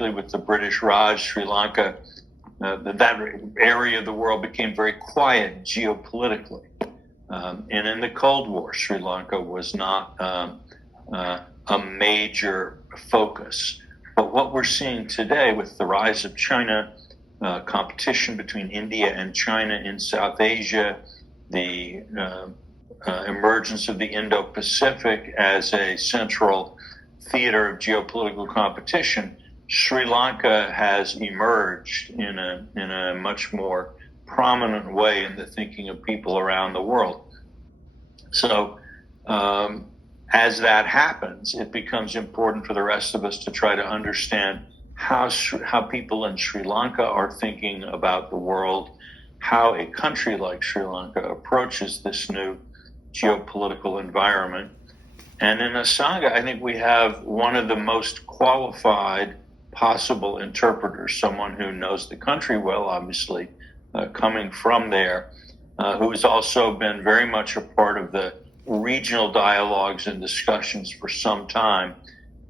particularly with the British Raj, Sri Lanka, that area of the world became very quiet geopolitically. And in the Cold War, Sri Lanka was not a major focus. But what we're seeing today with the rise of China, competition between India and China in South Asia, the emergence of the Indo-Pacific as a central theater of geopolitical competition, Sri Lanka has emerged in a much more prominent way in the thinking of people around the world. So as that happens, it becomes important for the rest of us to try to understand how people in Sri Lanka are thinking about the world, how a country like Sri Lanka approaches this new geopolitical environment. And in Asanga, I think we have one of the most qualified possible interpreters, someone who knows the country well, obviously, coming from there, who has also been very much a part of the regional dialogues and discussions for some time,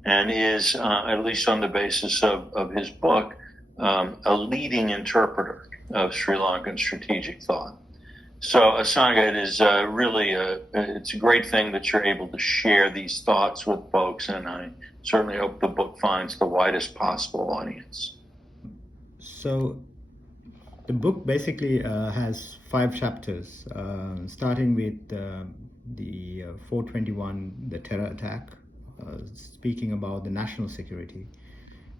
and is, at least on the basis of his book, a leading interpreter of Sri Lankan strategic thought. So, Asanga, it is really it's a great thing that you're able to share these thoughts with folks, and I certainly hope the book finds the widest possible audience. So, the book basically has 5 chapters, starting with the 421, the terror attack, speaking about the national security.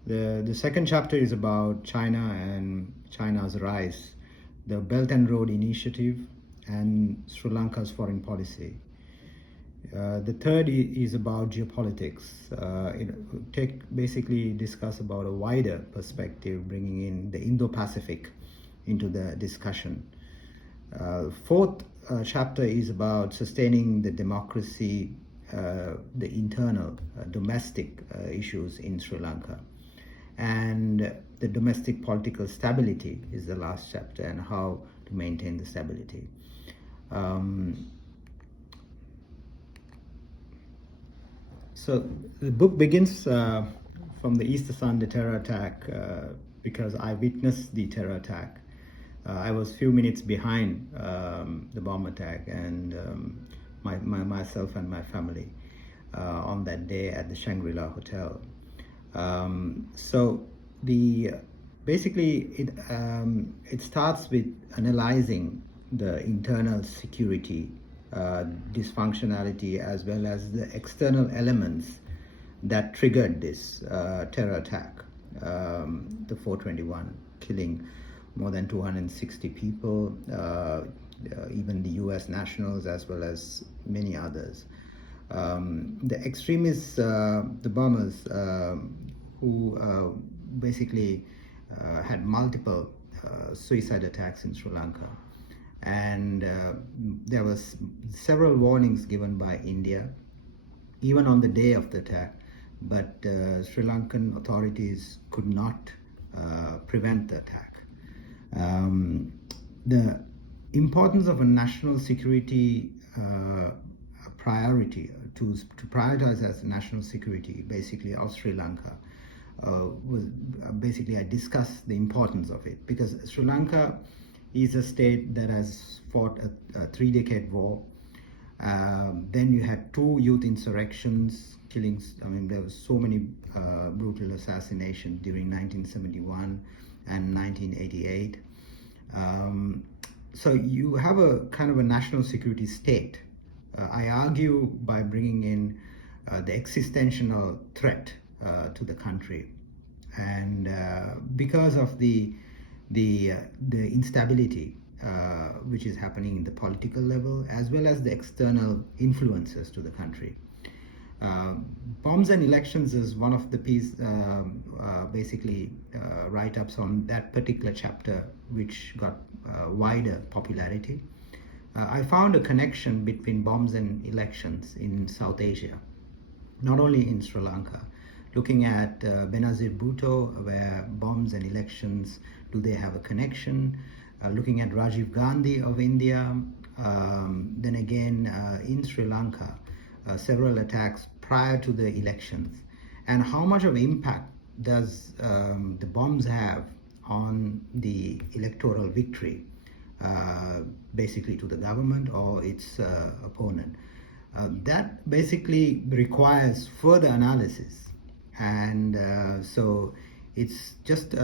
The second chapter is about China and China's rise, the Belt and Road Initiative, and Sri Lanka's foreign policy. The third is about geopolitics. Basically discuss about a wider perspective, bringing in the Indo-Pacific into the discussion. Fourth chapter is about sustaining the democracy, the internal domestic issues in Sri Lanka. And the domestic political stability is the last chapter, and how to maintain the stability. So the book begins from the Easter Sunday terror attack, because I witnessed the terror attack. I was few minutes behind the bomb attack, and myself and my family on that day at the Shangri-La Hotel. So basically it starts with analyzing the internal security dysfunctionality, as well as the external elements that triggered this terror attack, the 421, killing more than 260 people, even the US nationals as well as many others. The extremists, the bombers, who basically had multiple suicide attacks in Sri Lanka. And there was several warnings given by India, even on the day of the attack, but Sri Lankan authorities could not prevent the attack. The importance of a national security priority, to prioritize as national security, basically, of Sri Lanka, was basically, I discussed the importance of it, because Sri Lanka is a state that has fought a 3-decade war. Then you had 2 youth insurrections, killings. I mean, there was so many brutal assassinations during 1971 and 1988. So you have a kind of a national security state. I argue by bringing in the existential threat to the country, and because of the instability which is happening in the political level, as well as the external influences to the country. Bombs and elections is one of the write-ups on that particular chapter, which got wider popularity. I found a connection between bombs and elections in South Asia, not only in Sri Lanka. Looking at Benazir Bhutto, where bombs and elections, do they have a connection? Looking at Rajiv Gandhi of India, then again in Sri Lanka, several attacks prior to the elections, and how much of impact does the bombs have on the electoral victory, basically to the government or its opponent? That basically requires further analysis, and so it's just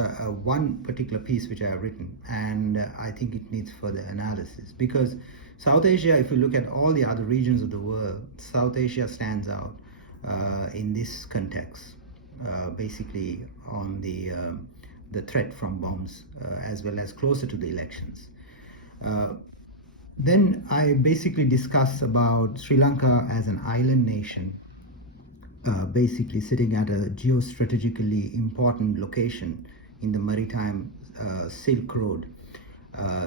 one particular piece which I have written, and I think it needs further analysis, because South Asia, if you look at all the other regions of the world, South Asia stands out in this context, basically on the threat from bombs, as well as closer to the elections. Then I basically discuss about Sri Lanka as an island nation, basically sitting at a geostrategically important location in the Maritime Silk Road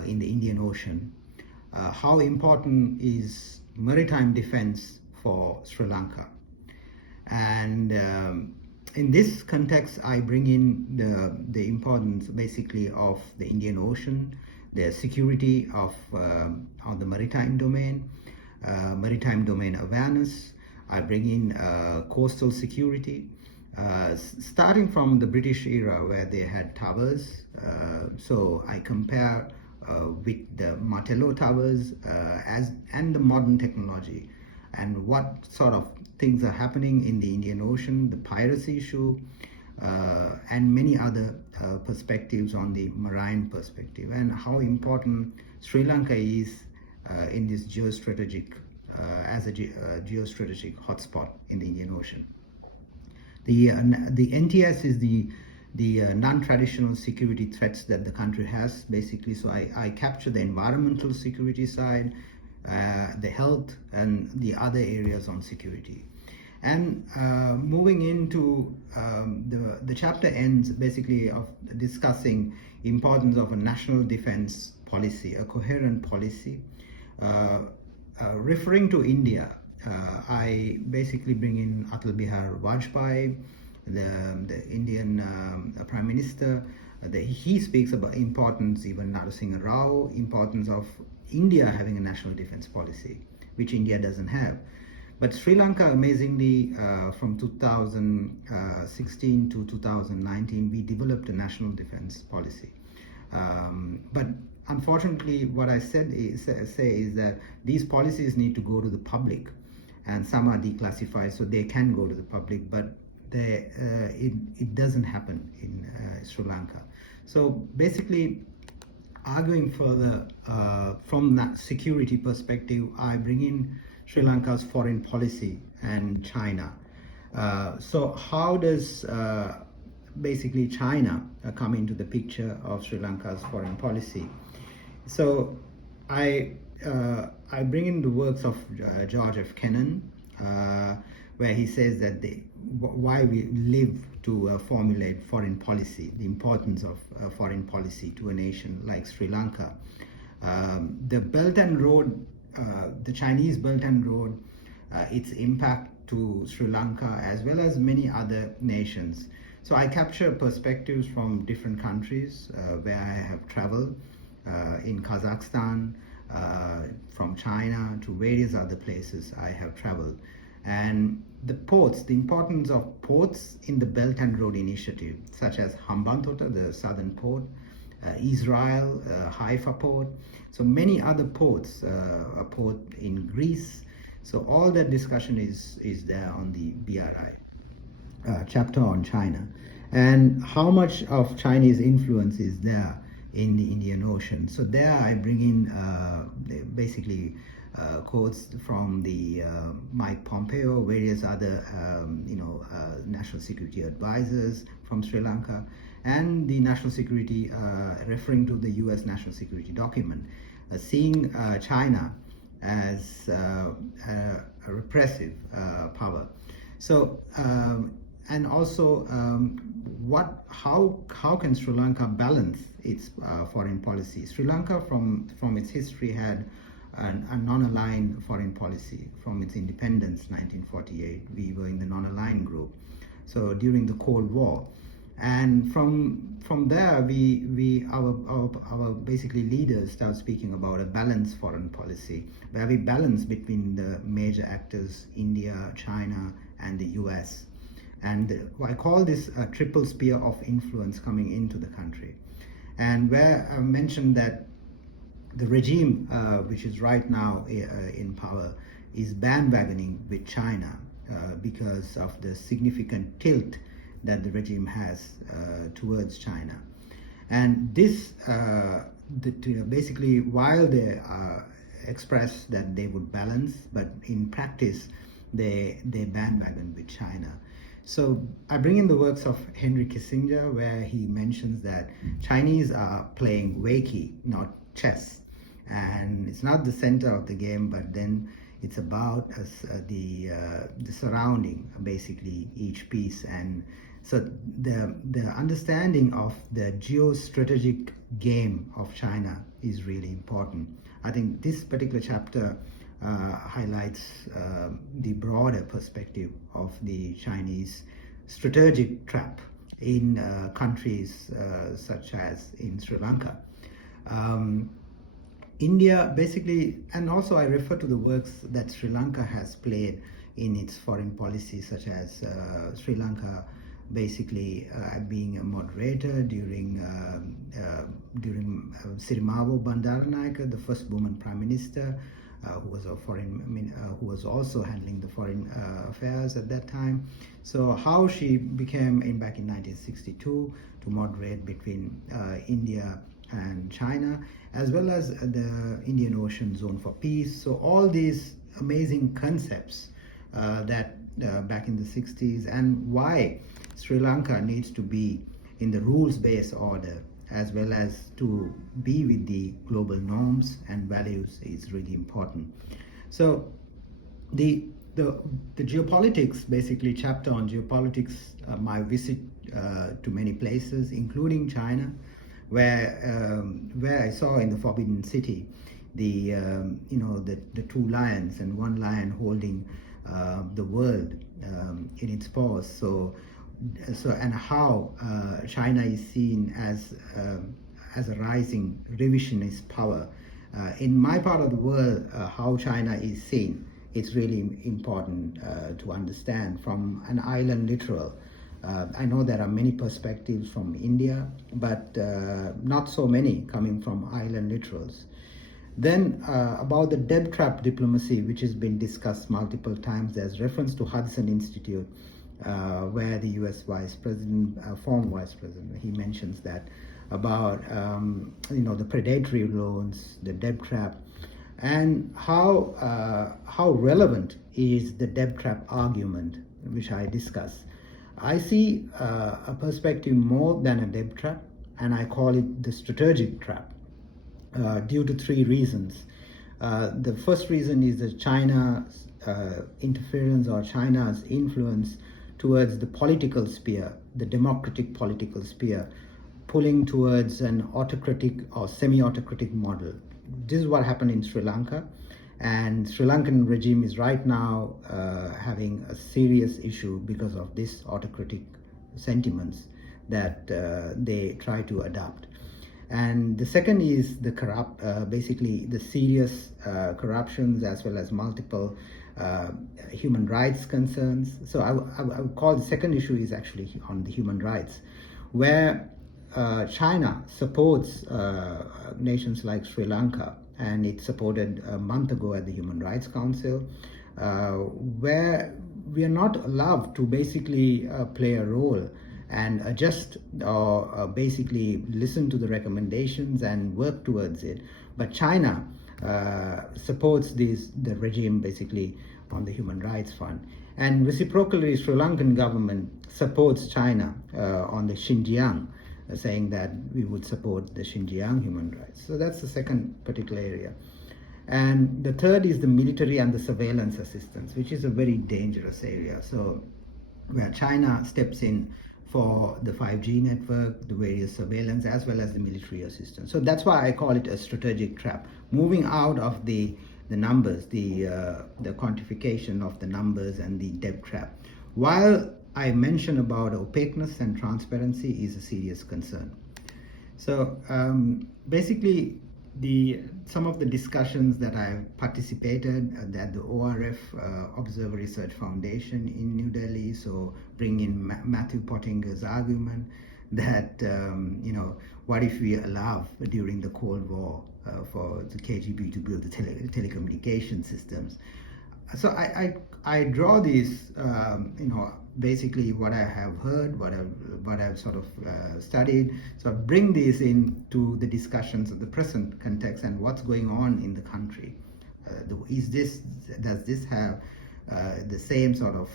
in the Indian Ocean. How important is maritime defense for Sri Lanka? And in this context, I bring in the importance basically of the Indian Ocean, the security of on the maritime domain awareness. I bring in coastal security, starting from the British era where they had towers. So I compare with the Martello towers and the modern technology, and what sort of things are happening in the Indian Ocean, the Piracy Issue, and many other perspectives on the marine perspective, and how important Sri Lanka is in this geostrategic, as a geostrategic hotspot in the Indian Ocean. The NTS is the non-traditional security threats that the country has, basically. So I capture the environmental security side, the health, and the other areas on security. And moving into the chapter ends basically of discussing importance of a national defense policy, a coherent policy. Referring to India, I basically bring in Atal Bihari Vajpayee, the Indian Prime Minister. He speaks about importance, even Narasimha Rao, importance of India having a national defense policy, which India doesn't have. But Sri Lanka, amazingly, from 2016 to 2019, we developed a national defense policy. But unfortunately, what I say is that these policies need to go to the public, and some are declassified, so they can go to the public, but it doesn't happen in Sri Lanka. So basically, arguing further from that security perspective, I bring in Sri Lanka's foreign policy and China. So how does basically China come into the picture of Sri Lanka's foreign policy? So I bring in the works of George F. Kennan, where he says that why we live to formulate foreign policy, the importance of foreign policy to a nation like Sri Lanka. The Belt and Road, the Chinese Belt and Road, its impact to Sri Lanka as well as many other nations. So I capture perspectives from different countries where I have traveled, in Kazakhstan, from China to various other places I have traveled. And the ports, the importance of ports in the Belt and Road Initiative, such as Hambantota, the southern port, Israel, Haifa port, so many other ports, a port in Greece. So all that discussion is there on the BRI chapter on China, and how much of Chinese influence is there in the Indian Ocean. So there I bring in basically quotes from the Mike Pompeo, various other national security advisors from Sri Lanka, and the national security, referring to the US national security document, seeing China as a repressive power. So and also how can Sri Lanka balance its foreign policy? Sri Lanka from its history had a non-aligned foreign policy. From its independence 1948, we were in the non-aligned group, so during the Cold War. And from there, our basically leaders start speaking about a balanced foreign policy, where we balance between the major actors, India, China, and the US. And I call this a triple spear of influence coming into the country. And where I mentioned that the regime, which is right now in power, is bandwagoning with China because of the significant tilt that the regime has towards China. And this, basically, while they express that they would balance, but in practice, they bandwagon with China. So I bring in the works of Henry Kissinger, where he mentions that Chinese are playing Wakey, not chess. And it's not the center of the game, but then it's about the surrounding, basically, each piece. And so the understanding of the geostrategic game of China is really important. I think this particular chapter highlights the broader perspective of the Chinese strategic trap in countries such as in Sri Lanka. India basically, and also I refer to the works that Sri Lanka has played in its foreign policy, such as Sri Lanka basically being a moderator during Sirimavo Bandaranaike, the first woman prime minister, who was a who was also handling the foreign affairs at that time. So how she became back in 1962 to moderate between India and China, as well as the Indian Ocean Zone for Peace. So all these amazing concepts that back in the 60s, and why Sri Lanka needs to be in the rules-based order as well as to be with the global norms and values is really important. So the geopolitics, basically chapter on geopolitics, my visit to many places, including China, where I saw in the Forbidden City the two lions, and one lion holding the world in its paws. So and how China is seen as a rising revisionist power. In my part of the world, how China is seen, it's really important to understand from an island literal. I know there are many perspectives from India, but not so many coming from island literals. Then about the debt trap diplomacy, which has been discussed multiple times. There's reference to Hudson Institute, where the US Vice President, former Vice President, he mentions that about the predatory loans, the debt trap, and how relevant is the debt trap argument, which I discuss. I see a perspective more than a debt trap, and I call it the strategic trap, due to three reasons. The first reason is that China's interference or China's influence towards the political sphere, the democratic political sphere, pulling towards an autocratic or semi-autocratic model. This is what happened in Sri Lanka, and Sri Lankan regime is right now having a serious issue because of this autocratic sentiments that they try to adopt. And the second is the basically the serious corruptions, as well as multiple human rights concerns. So I would call the second issue is actually on the human rights, where China supports nations like Sri Lanka, and it supported a month ago at the Human Rights Council, where we are not allowed to basically play a role and adjust or basically listen to the recommendations and work towards it. But China supports the regime basically on the human rights front. And reciprocally, Sri Lankan government supports China on the Xinjiang, saying that we would support the Xinjiang human rights. So that's the second particular area. And the third is the military and the surveillance assistance, which is a very dangerous area. So where China steps in for the 5G network, the various surveillance, as well as the military assistance. So that's why I call it a strategic trap, moving out of the numbers, the quantification of the numbers and the debt trap. While I mention about opaqueness and transparency is a serious concern. So basically, some of the discussions that I've participated at the ORF Observer Research Foundation in New Delhi. So bring in Matthew Pottinger's argument that what if we allow during the Cold War for the KGB to build the telecommunication systems. So I draw these basically what I have heard, what I've sort of studied. So I bring these into the discussions of the present context and what's going on in the country. Does this have the same sort of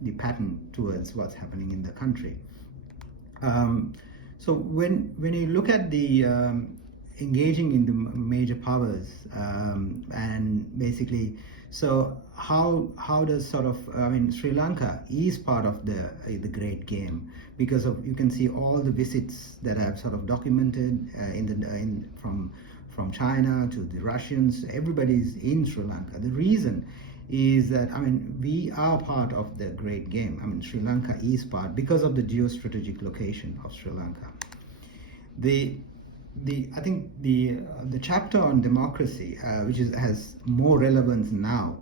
the pattern towards what's happening in the country? So when you look at the engaging in the major powers and basically. So how does Sri Lanka is part of the great game because of you can see all the visits that I've sort of documented from China to the Russians. Everybody's in Sri Lanka. The reason is that we are part of the great game. Sri Lanka is part because of the geostrategic location of Sri Lanka. I think the chapter on democracy, which has more relevance now,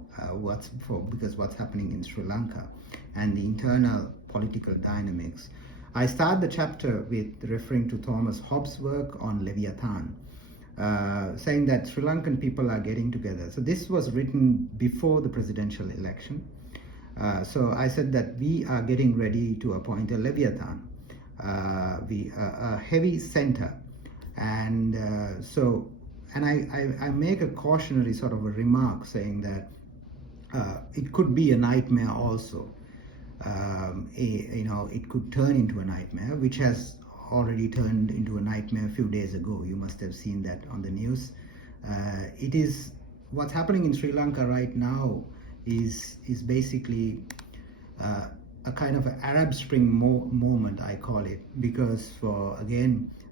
because what's happening in Sri Lanka and the internal political dynamics. I start the chapter with referring to Thomas Hobbes' work on Leviathan, saying that Sri Lankan people are getting together. So this was written before the presidential election. So I said that we are getting ready to appoint a Leviathan, a heavy center. And I make a cautionary sort of a remark saying that it could be a nightmare also. It could turn into a nightmare, which has already turned into a nightmare a few days ago. You must have seen that on the news. It is what's happening in Sri Lanka right now is basically a kind of an Arab Spring moment, I call it, because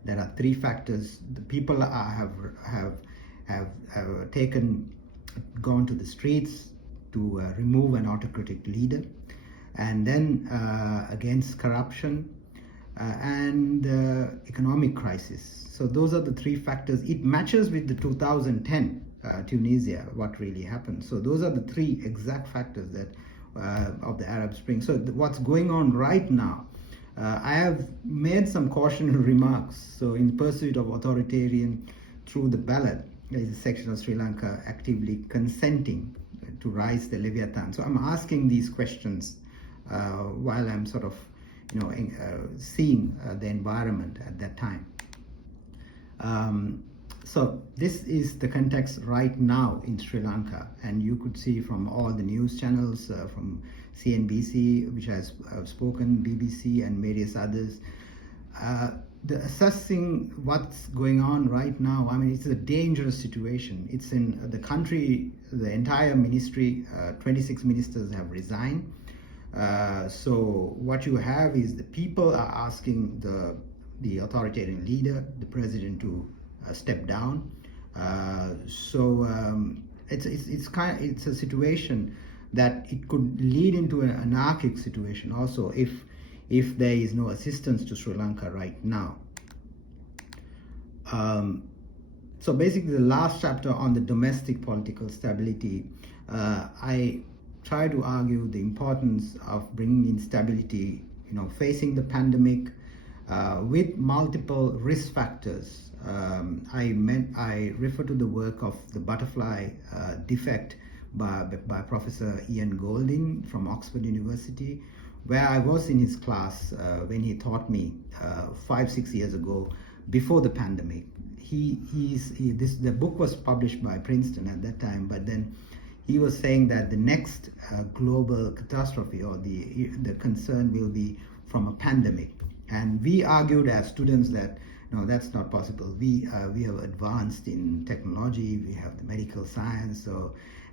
there are three factors. The people have gone to the streets to remove an autocratic leader, and then against corruption and economic crisis. So those are the three factors. It matches with the 2010 Tunisia, what really happened. So those are the three exact factors that of the Arab Spring. So what's going on right now, I have made some cautionary remarks. So in pursuit of authoritarian through the ballot, there is a section of Sri Lanka actively consenting to rise the Leviathan. So I'm asking these questions while I'm sort of seeing the environment at that time. So this is the context right now in Sri Lanka, and you could see from all the news channels, from CNBC, which has spoken, BBC and various others, the assessing what's going on right now. It's a dangerous situation. It's in the country, the entire ministry, 26 ministers have resigned. So what you have is the people are asking the authoritarian leader, the president, to step down. It's a situation that it could lead into an anarchic situation also if there is no assistance to Sri Lanka right now. So basically the last chapter on the domestic political stability, I try to argue the importance of bringing in stability, facing the pandemic with multiple risk factors. I refer to the work of the butterfly defect by Professor Ian Golding from Oxford University, where I was in his class when he taught me 5-6 years ago, before the pandemic. The book was published by Princeton at that time, but then he was saying that the next global catastrophe or the concern will be from a pandemic. And we argued as students that no, that's not possible. We have advanced in technology, we have the medical science.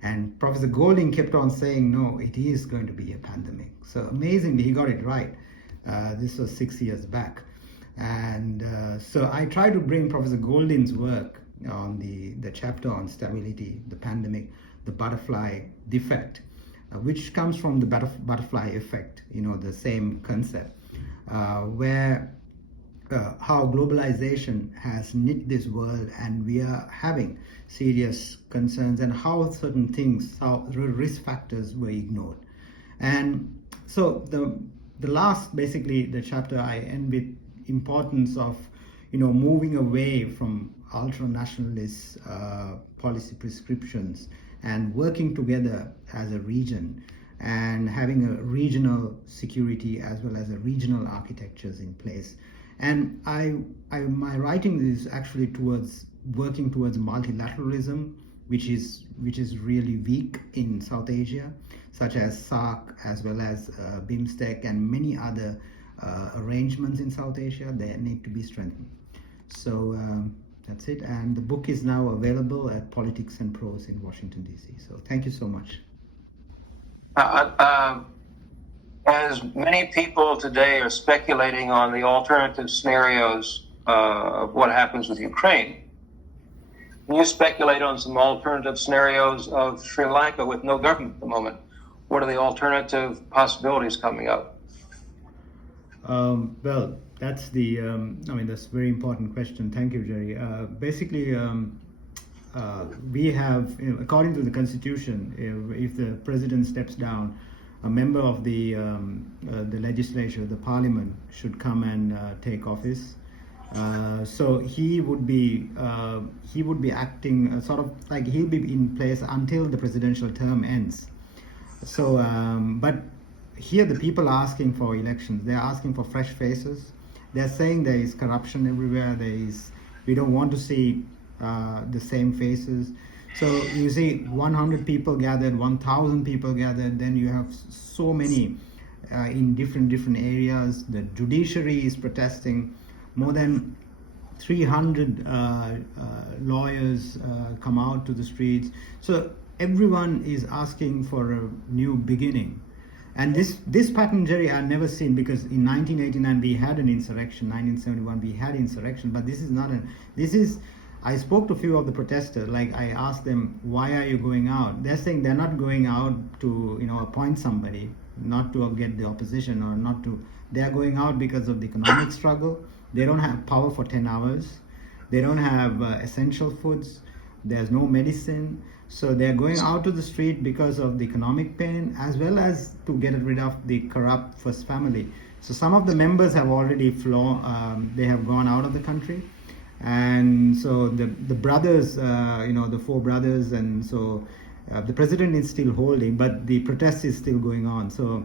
And Professor Golding kept on saying, no, it is going to be a pandemic. So amazingly, he got it right. This was 6 years back. And so I try to bring Professor Golding's work on the chapter on stability, the pandemic, the butterfly defect, which comes from the butterfly effect, the same concept, where how globalization has knit this world, and we are having serious concerns, and how certain things, how risk factors were ignored. And so the last, basically the chapter, I end with importance of moving away from ultra nationalist policy prescriptions and working together as a region, and having a regional security as well as a regional architectures in place. And my writing is actually towards working towards multilateralism, which is really weak in South Asia, such as SAARC as well as BIMSTEC and many other arrangements in South Asia. They need to be strengthened. So that's it. And the book is now available at Politics and Prose in Washington, D.C. So thank you so much. As many people today are speculating on the alternative scenarios of what happens with Ukraine, can you speculate on some alternative scenarios of Sri Lanka with no government at the moment? What are the alternative possibilities coming up? Well, that's that's a very important question. Thank you, Jerry. Basically, we have, according to the Constitution, if the president steps down, a member of the legislature, the parliament, should come and take office. So he would be acting sort of like he'll be in place until the presidential term ends. So, but here the people are asking for elections. They're asking for fresh faces. They're saying there is corruption everywhere. We don't want to see the same faces. So you see 100 people gathered, 1,000 people gathered, then you have so many in different areas. The judiciary is protesting. More than 300 lawyers come out to the streets. So everyone is asking for a new beginning. And this pattern, Jerry, I've never seen, because in 1989 we had an insurrection, 1971 we had insurrection, but this is not I spoke to a few of the protesters. Like, I asked them, why are you going out? They're saying they're not going out to appoint somebody, not to get the opposition, or not to. They're going out because of the economic struggle. They don't have power for 10 hours. They don't have essential foods. There's no medicine. So they're going out to the street because of the economic pain, as well as to get rid of the corrupt first family. So some of the members have already flown. They have gone out of the country. And so the brothers, the four brothers, and so the president is still holding, but the protest is still going on. So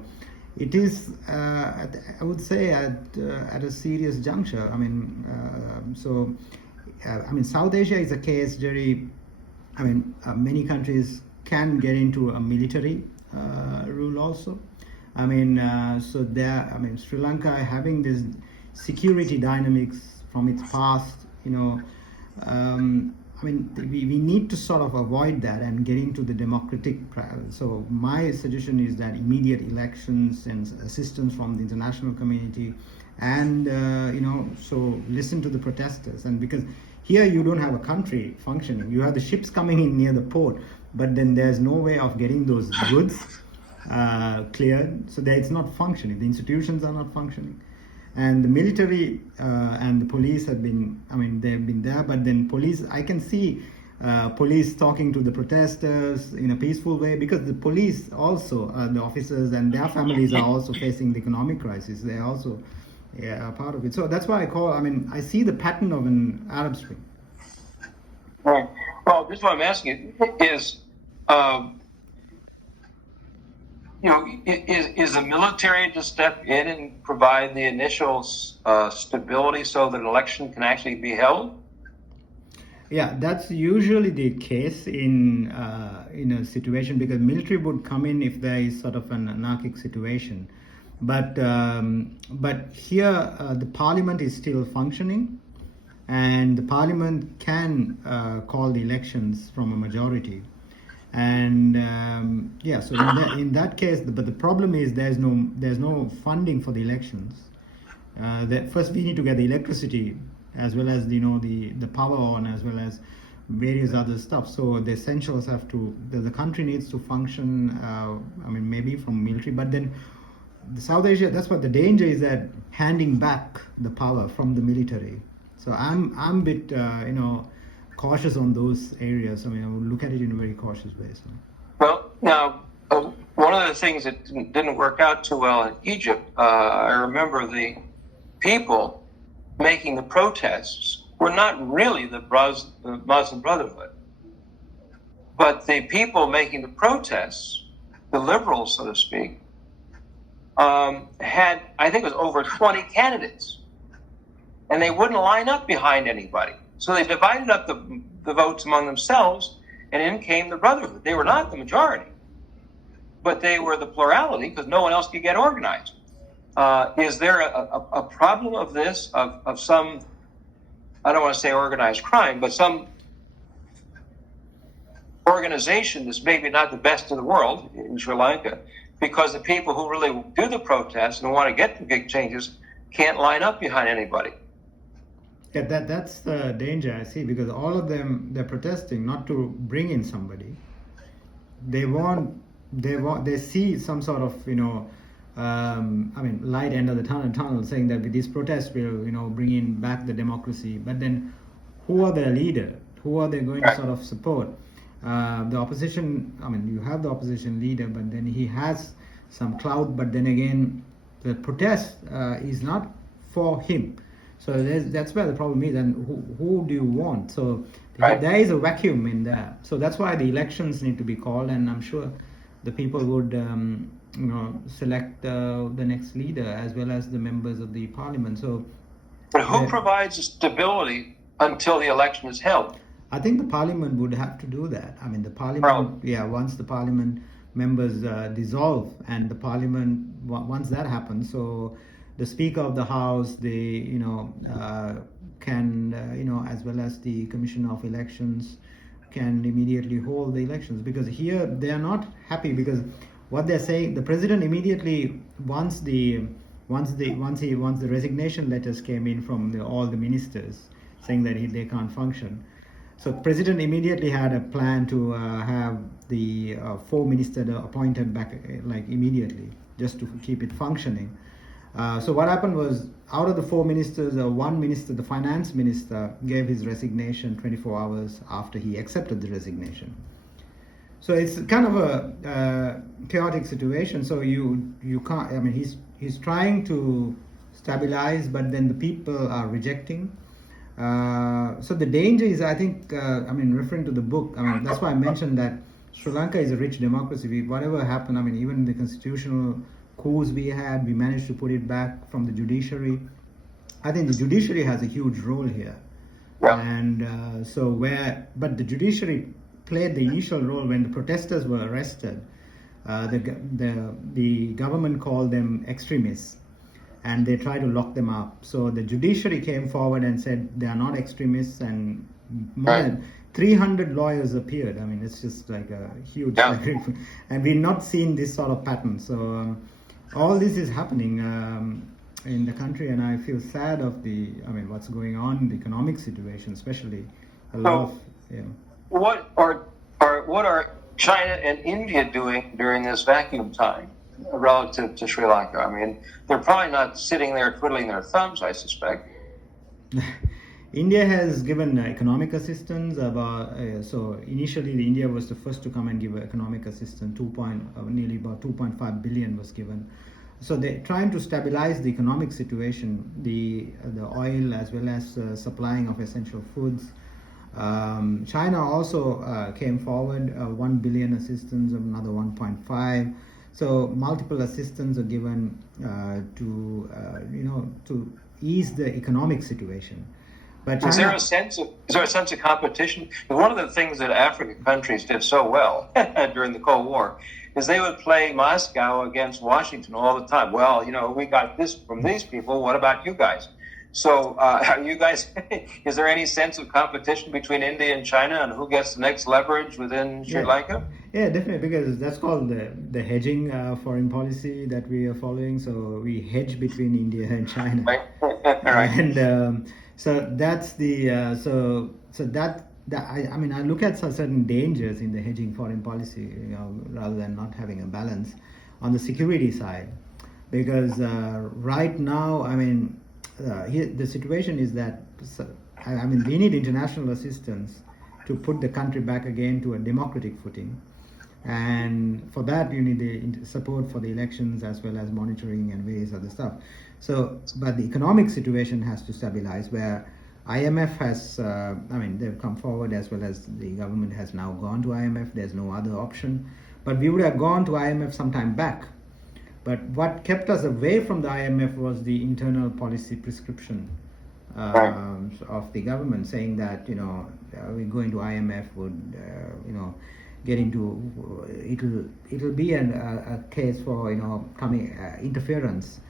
it is, I would say, at a serious juncture. South Asia is a case, Jerry. Many countries can get into a military rule also. Sri Lanka having this security dynamics from its past. We need to sort of avoid that and get into the democratic. So my suggestion is that immediate elections and assistance from the international community, and so listen to the protesters. And because here you don't have a country functioning, you have the ships coming in near the port, but then there's no way of getting those goods cleared, so that it's not functioning. The institutions are not functioning. And the military and the police have been, they've been there, but then police, I can see police talking to the protesters in a peaceful way, because the police also, the officers and their families are also facing the economic crisis. They are also are part of it. So that's why I see the pattern of an Arab Spring. Right. Well, just what I'm asking is, is the military to step in and provide the initial stability so that an election can actually be held? Yeah, that's usually the case in a situation, because military would come in if there is sort of an anarchic situation. But here the parliament is still functioning, and the parliament can call the elections from a majority. And so in that case, but the problem is there's no funding for the elections. First we need to get the electricity, as well as the power on, as well as various other stuff. So the essentials the country needs to function. Maybe from military, but then the South Asia, that's what the danger is, that handing back the power from the military. So I'm a bit cautious on those areas. I mean, I would look at it in a very cautious way. So. Well, now, one of the things that didn't work out too well in Egypt, I remember the people making the protests were not really the Muslim Brotherhood, but the people making the protests, the liberals, so to speak, had, I think it was over 20 candidates, and they wouldn't line up behind anybody. So they divided up the votes among themselves, and in came the Brotherhood. They were not the majority, but they were the plurality because no one else could get organized. Is there a problem of this, of some, I don't want to say organized crime, but some organization that's maybe not the best in the world in Sri Lanka, because the people who really do the protests and want to get the big changes can't line up behind anybody? Yeah, that's the danger I see, because all of them, they're protesting not to bring in somebody. They see some sort of light end of the tunnel, saying that with these protests will bring in back the democracy. But then, who are their leader? Who are they going to sort of support? The opposition. I mean, you have the opposition leader, but then he has some clout. But then again, the protest is not for him. So that's where the problem is. And who do you want? So there is a vacuum in there. So that's why the elections need to be called, and I'm sure the people would select the next leader as well as the members of the parliament. So, but who provides stability until the election is held? I think the parliament would have to do that. I mean, the parliament, once the parliament members dissolve, and the parliament, once that happens, so the Speaker of the House, can, as well as the Commissioner of Elections, can immediately hold the elections. Because here they are not happy, because what they're saying, the president immediately, once the resignation letters came in from all the ministers saying that they can't function. So president immediately had a plan to have the 4 ministers appointed back immediately, just to keep it functioning. So what happened was, out of the 4 ministers, one minister, the finance minister, gave his resignation 24 hours after he accepted the resignation. So it's kind of a chaotic situation. So you can't. I mean, he's trying to stabilize, but then the people are rejecting. So the danger is, I think, referring to the book, that's why I mentioned that Sri Lanka is a rich democracy. Whatever happened, even the constitutional coups we had, we managed to put it back from the judiciary. I think the judiciary has a huge role here. Yeah. And but the judiciary played the initial role when the protesters were arrested. The government called them extremists, and they tried to lock them up. So the judiciary came forward and said they are not extremists, and more than 300 lawyers appeared. I mean, it's just like a huge, and we've not seen this sort of pattern. So all this is happening in the country, and I feel sad of what's going on in the economic situation, especially. What are China and India doing during this vacuum time relative to Sri Lanka? I mean, they're probably not sitting there twiddling their thumbs, I suspect. India has given economic assistance. So initially, India was the first to come and give economic assistance. Nearly about 2.5 billion was given. So they're trying to stabilize the economic situation, the oil as well as supplying of essential foods. China also came forward, 1 billion assistance, another 1.5. So multiple assistance are given to ease the economic situation. But China, is there a sense of competition? One of the things that African countries did so well during the Cold War is they would play Moscow against Washington all the time. Well, we got this from these people. What about you guys? So, are you guys? Is there any sense of competition between India and China, and who gets the next leverage within Sri Lanka? Yeah, definitely, because that's called the hedging foreign policy that we are following. So we hedge between India and China, right. And so that's the I look at certain dangers in the hedging foreign policy, rather than not having a balance on the security side. because right now, I mean, here, the situation is that, I mean, we need international assistance to put the country back again to a democratic footing. And for that, you need the support for the elections as well as monitoring and various other stuff. So, but the economic situation has to stabilize, where IMF has, I mean, they've come forward, as well as the government has now gone to IMF. There's no other option. But we would have gone to IMF some time back. But what kept us away from the IMF was the internal policy prescription of the government, saying that, you know, we going to IMF would, you know, get into, it'll be a case for, you know, coming interference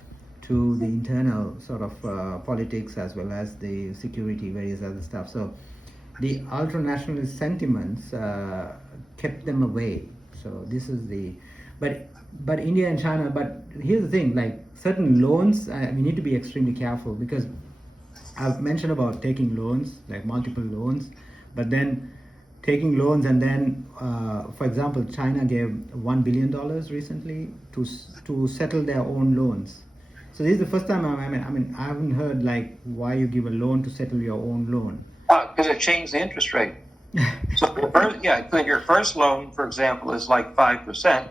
to the internal sort of politics, as well as the security, various other stuff. So the ultra-nationalist sentiments kept them away. So this is the, but India and China, but here's the thing, like certain loans, we need to be extremely careful, because I've mentioned about taking loans, like multiple loans, but then taking loans and then, for example, China gave $1 billion recently to settle their own loans. So this is the first time I mean I haven't heard like why you give a loan to settle your own loan. Because it changed the interest rate. So your first loan, for example, is like 5%.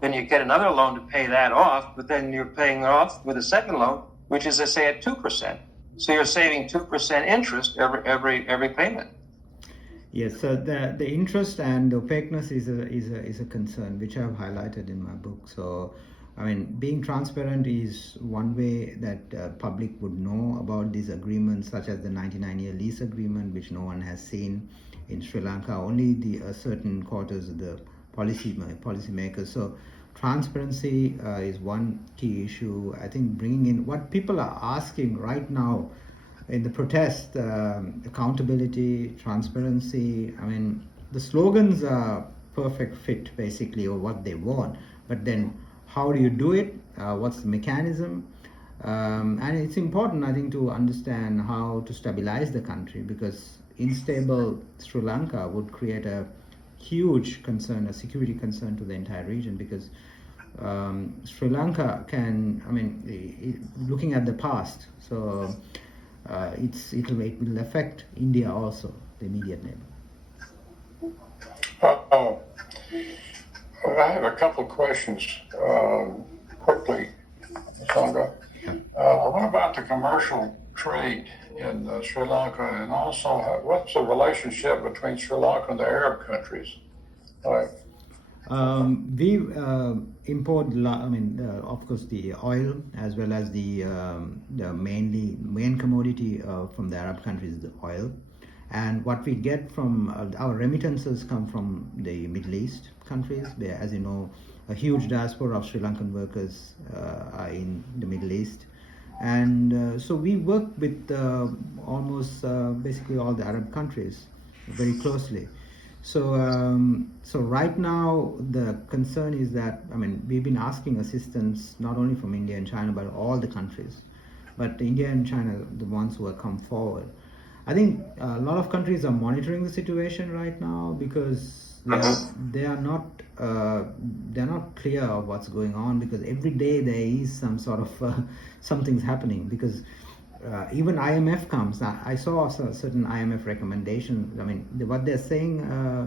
Then you get another loan to pay that off, but then you're paying it off with a second loan, which is, let's say, at 2%. So you're saving 2% interest every payment. Yes, so the interest and opaqueness is a concern, which I've highlighted in my book. So, I mean, being transparent is one way that public would know about these agreements, such as the 99-year lease agreement, which no one has seen in Sri Lanka. Only the certain quarters of the policymakers. So, transparency is one key issue. I think bringing in what people are asking right now in the protest, accountability, transparency. I mean, the slogans are perfect fit, basically, of what they want. But then, how do you do it? What's the mechanism? And it's important, I think, to understand how to stabilize the country, because unstable Sri Lanka would create a huge concern, a security concern to the entire region, because Sri Lanka can, I mean, looking at the past, so it will affect India also, the immediate neighbor. I have a couple of questions quickly, Asanga. Yeah. What about the commercial trade in Sri Lanka, and also what's the relationship between Sri Lanka and the Arab countries? We import, of course, the oil, as well as the main commodity from the Arab countries is the oil. And what we get from our remittances come from the Middle East countries, where, as you know, a huge diaspora of Sri Lankan workers are in the Middle East. And so we work with almost basically all the Arab countries very closely. So right now the concern is that, I mean, we've been asking assistance not only from India and China, but all the countries. But India and China are the ones who have come forward. I think a lot of countries are monitoring the situation right now, because they are not clear of what's going on, because every day there is some sort of something's happening, because even IMF comes. I saw a certain IMF recommendation. I mean, what they're saying,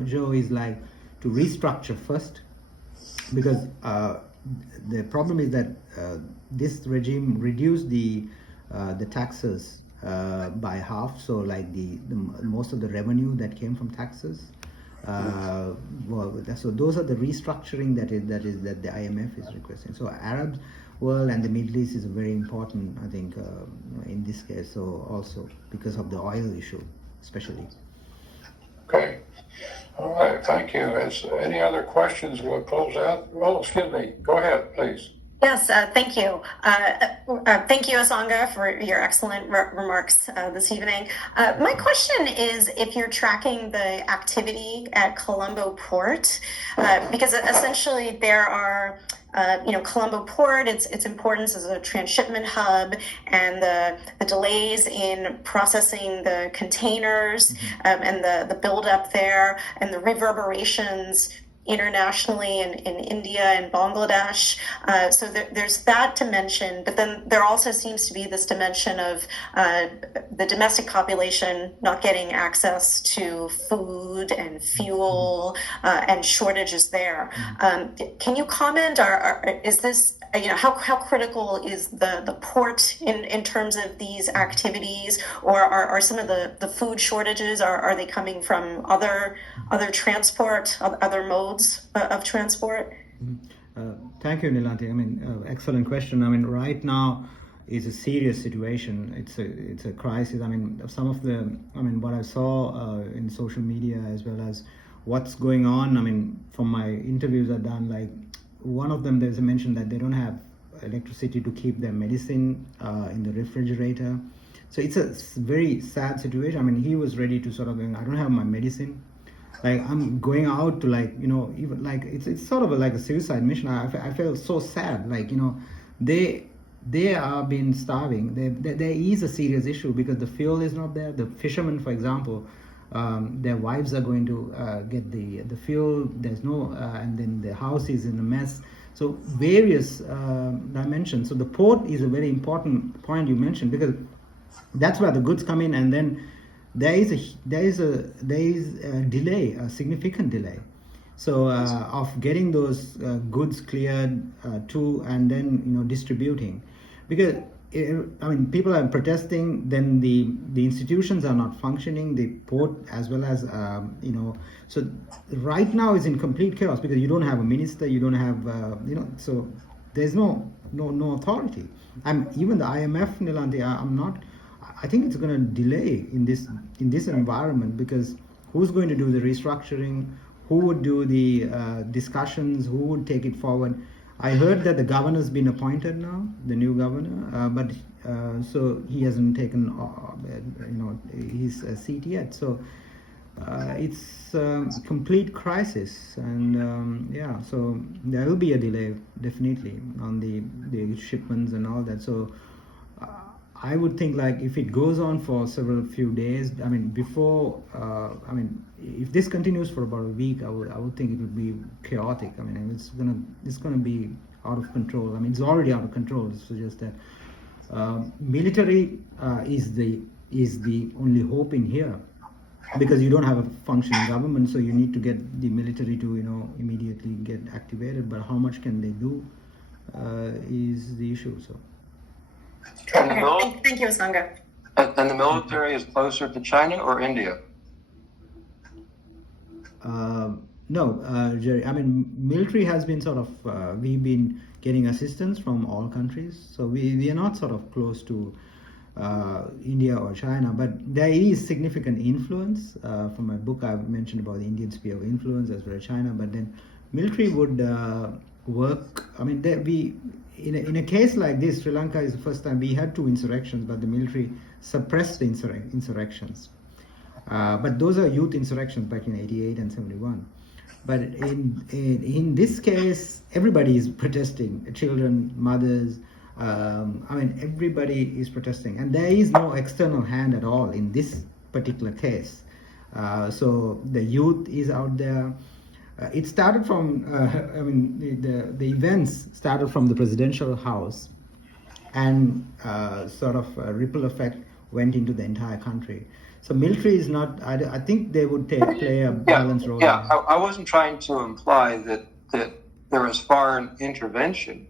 Joe, is like to restructure first, because the problem is that this regime reduced the taxes by half. So like the most of the revenue that came from taxes. So those are the restructuring that the IMF is requesting. So Arab world and the Middle East is very important, I think, in this case. So also because of the oil issue, especially. Okay. All right. Thank you. Any other questions? We'll close out. Oh, excuse me. Go ahead, please. Yes, thank you. Thank you, Asanga, for your excellent remarks this evening. My question is if you're tracking the activity at Colombo Port, because essentially there are, Colombo Port, its importance as a transshipment hub, and the delays in processing the containers, and the buildup there, and the reverberations internationally in India and Bangladesh. So there's that dimension, but then there also seems to be this dimension of the domestic population not getting access to food and fuel and shortages there. Can you comment? Is this, how critical is the port in terms of these activities, or are some of the food shortages, are they coming from other transport, other modes of transport? Thank you, Nilanthi. I mean, excellent question. I mean, right now is a serious situation. It's a crisis. I mean, what I saw in social media, as well as what's going on. I mean, from my interviews I've done, like one of them, there's a mention that they don't have electricity to keep their medicine in the refrigerator. So it's a very sad situation. I mean, he was ready to sort of going, I don't have my medicine. Like, I'm going out to, like, even like it's sort of like a suicide mission. I felt so sad. Like, they are being starving. There is a serious issue because the fuel is not there. The fishermen, for example, their wives are going to get the fuel. There's no, and then the house is in a mess. So various dimensions. So the port is a very important point you mentioned, because that's where the goods come in, and then there is a delay, a significant delay. So of getting those goods cleared to, and then distributing, because people are protesting. Then the institutions are not functioning. The port, as well as So right now is in complete chaos because you don't have a minister. You don't have So there's no authority. Even the IMF, Nilanthi, I think it's going to delay in this environment, because who's going to do the restructuring? Who would do the discussions? Who would take it forward? I heard that the governor's been appointed now, the new governor, but so he hasn't taken his seat yet. So it's a complete crisis, and so there will be a delay definitely on the shipments and all that. So I would think, like, if it goes on for few days, if this continues for about a week, I would think it would be chaotic. It's gonna be out of control. It's already out of control. So just that military is the only hope in here, because you don't have a functioning government, so you need to get the military to immediately get activated. But how much can they do is the issue. So. Thank you, Asanga. And the military is closer to China or India? No, Jerry. Military has been sort of, we've been getting assistance from all countries. So we are not sort of close to India or China, but there is significant influence. From my book, I've mentioned about the Indian sphere of influence as well as China, but then military would work. In a case like this, Sri Lanka is the first time we had 2 insurrections, but the military suppressed the insurrections. But those are youth insurrections back in 88 and 71. But in this case, everybody is protesting, children, mothers, everybody is protesting. And there is no external hand at all in this particular case. So the youth is out there. It started from, the events started from the presidential house, and sort of a ripple effect went into the entire country. So military is not, I think they would play a balanced role. Yeah, I wasn't trying to imply that there was foreign intervention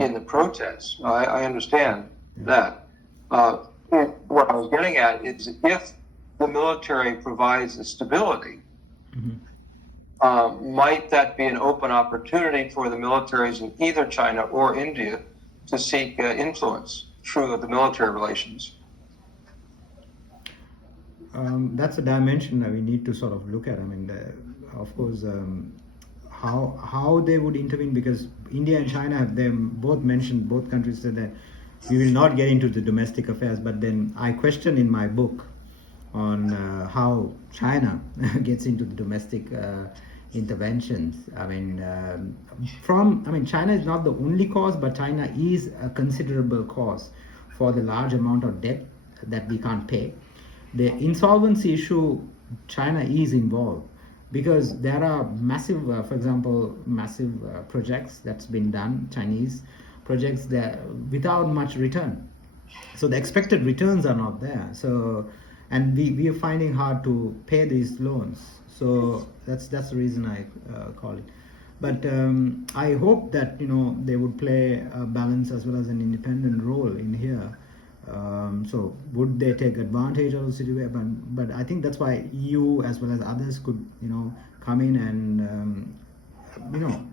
in the protests. I understand that. What I was getting at is, if the military provides the stability, might that be an open opportunity for the militaries in either China or India to seek influence through the military relations? That's a dimension that we need to sort of look at. Of course, how they would intervene, because India and China, they both mentioned, both countries said that we will not get into the domestic affairs. But then I question in my book on how China gets into the domestic interventions. China is not the only cause, but China is a considerable cause for the large amount of debt that we can't pay. The insolvency issue, China is involved, because there are massive, for example, massive projects that's been done, Chinese projects that without much return. So the expected returns are not there. So, and we are finding hard to pay these loans. So that's the reason I call it. But I hope that they would play a balance as well as an independent role in here. So would they take advantage of the situation? But I think that's why EU as well as others could come in and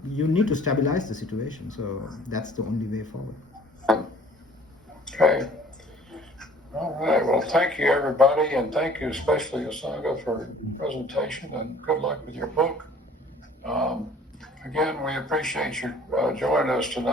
you need to stabilize the situation. So that's the only way forward. Okay. All right. Well, thank you, everybody, and thank you especially, Asanga, for your presentation, and good luck with your book. Again, we appreciate you joining us tonight.